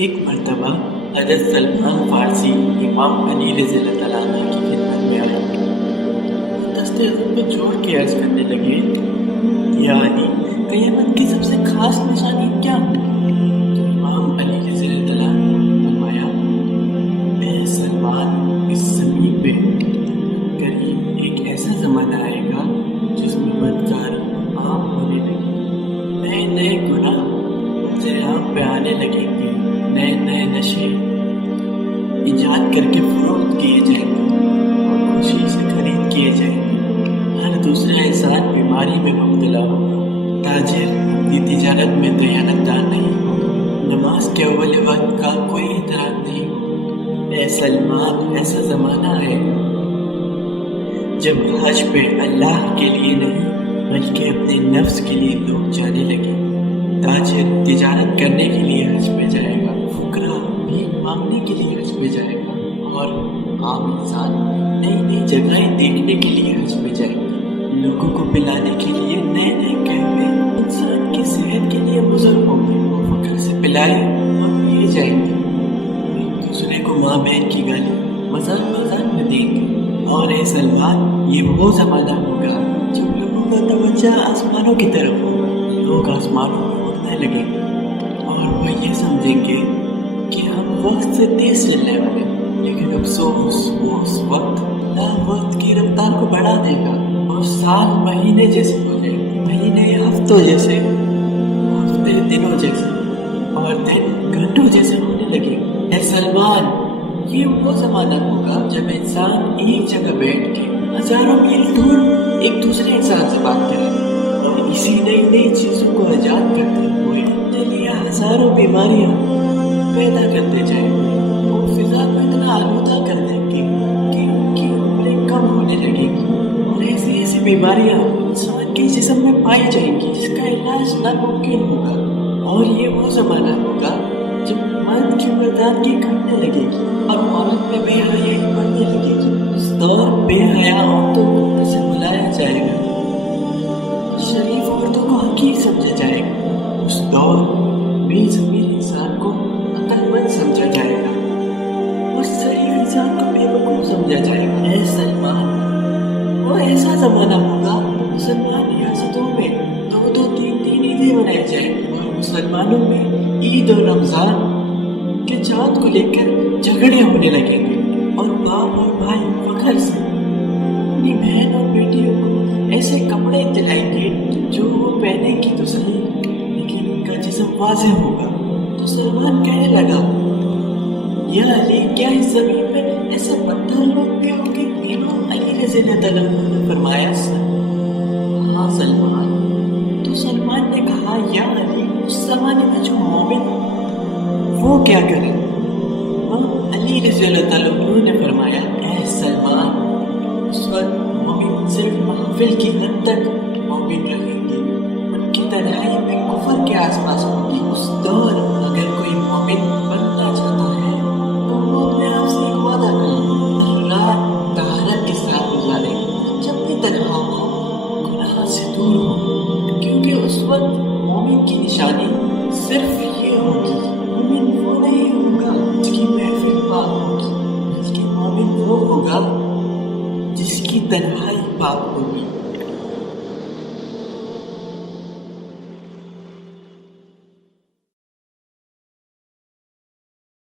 ایک مرتبہ حضرت سلمان فارسی امام علی رضی اللہ تعالیٰ عنہ کی خدمت میں آئے، دستے حضور پہ جوڑ کے عرض کرنے لگے، یا علی، قیامت کی سب سے خاص نشانی کیا؟ تو امام علی رضی اللہ تعالیٰ عنہ نے فرمایا، اے سلمان، اس زمین پہ قریب ایک ایسا زمانہ آئے گا جس میں بدکاری عام ہونے لگی، نئے نئے گناہ عام پہ آنے لگیں گے، نئے نئے نشے ایجاد کر کے فروخت کیے جائیں گے اور خوشی سے خرید کیے جائیں گے، ہر دوسرا انسان بیماری میں مبتلا ہوگا، تاجر اپنی تجارت میں دیانتدار نہیں ہوگا، نماز کے اول وقت کا کوئی احترام نہیں ہوگا۔ اے سلمان، ایسا زمانہ ہے جب حج پہ اللہ کے لیے نہیں بلکہ اپنے نفس کے لیے لوگ جانے لگے، تاجر تجارت کرنے کے لیے حج پہ جائے گا، فقراء بھیک مانگنے کے لیے حج پہ جائے گا، اور عام انسان نئی نئی جگہیں دیکھنے کے لیے حج پہ جائے گا، لوگوں کو پلانے کے لیے نئے نئے قہوے انسان کی صحت کے لیے بزرگ ہوں گے، وہ فخر سے پلائے اور پیے جائیں گے، ایک دوسرے کو ماں بہن کی گالی مذاق مذاق میں دیں گے۔ اور اے سلمان، یہ وہ زمانہ ہوگا جب لوگوں کا توجہ آسمانوں کی طرف ہوگا، لوگ آسمانوں میں اڑنے لگیں گے اور وہ یہ سمجھیں گے کہ ہم وقت سے تیز چلنے والے، لیکن افسوس وہ اس وقت اللہ وقت کی رفتار کو بڑھا دے گا اور سال مہینے جیسے ہو جائیں گے، مہینے ہفتوں جیسے، ہفتے دنوں جیسے، اور دن گھنٹوں جیسے ہونے لگے۔ اے سلمان، یہ وہ زمانہ ہوگا جب انسان ایک جگہ بیٹھ کے ہزاروں میل دور ایک دوسرے انسان سے بات کرے اور اسی نئی نئی چیزوں کو ایجاد کرتے ہوئے اپنے لیے ہزاروں بیماریاں پیدا کرتے جائیں گے، وہ فضا کو اتنا آلودہ کر دیں گے کہ ان کی عمریں کم ہونے لگے گی اور ایسی ایسی بیماریاں انسان کے جسم میں پائی جائیں گی جس کا علاج ناممکن ہوگا۔ اور یہ وہ زمانہ ہوگا جب مرد کی مردانگی گھٹنے لگے گی اور عورت میں بے حیائی بڑھنے لگے گی۔ اس دور بے حیا عورتوں کو سے بلایا جائے گا، شریف عورتوں کو حقیر سمجھا جائے گا۔ اس دور بے ضمیر انسان کو عقل مند سمجھا جائے گا اور صحیح انسان کو بے وقوف سمجھا جائے گا۔ اے سلمان، وہ ایسا زمانہ ہوگا مسلمان ریاستوں میں دو دو تین تین عیدیں منائی جائیں گی اور مسلمانوں میں عید اور رمضان کے چاند کو لے کر جھگڑے ہونے لگیں گے اور باپ اور بھائی فخر سے اپنی بہن اور بیٹیوں کو ایسے کپڑے دلائیں گے جو وہ پہنے کی تو صحیح لیکن ان کا جسم واضح ہوگا۔ تو سلمان کہنے لگا، یا علی، کیا اس زمین پہ ایسے بدتر لوگ بھی ہوں گے؟ امام علی رضی اللہ تعالیٰ عنہ نے فرمایا، ہاں سلمان۔ تو سلمان نے کہا، یا علی، اس زمانے میں جو مومن وہ کیا کریں؟ علی رضی اللہ تعالیٰ عنہ نے فرمایا، اے سلمان، اس وقت مومن صرف محفل کی حد تک مومن رہیں گے، ان کی تنہائی میں کفر کے آس پاس ہوگی۔ اس دور اگر کوئی مومن بننا چاہتا ہے تو وہ اپنے آپ سے ایک وعدہ کرے، رات طہارت کے ساتھ گزارے، جب بھی تنہا ہو گناہ سے دور ہو، کیونکہ اس وقت مومن کی نشانی صرف یہ ہوگی، مومن وہ نہیں ہوگا جس کی محفل پاک ہوگی، بلکہ مومن وہ ہوگا جس کی تنہائی پاک ہوگی۔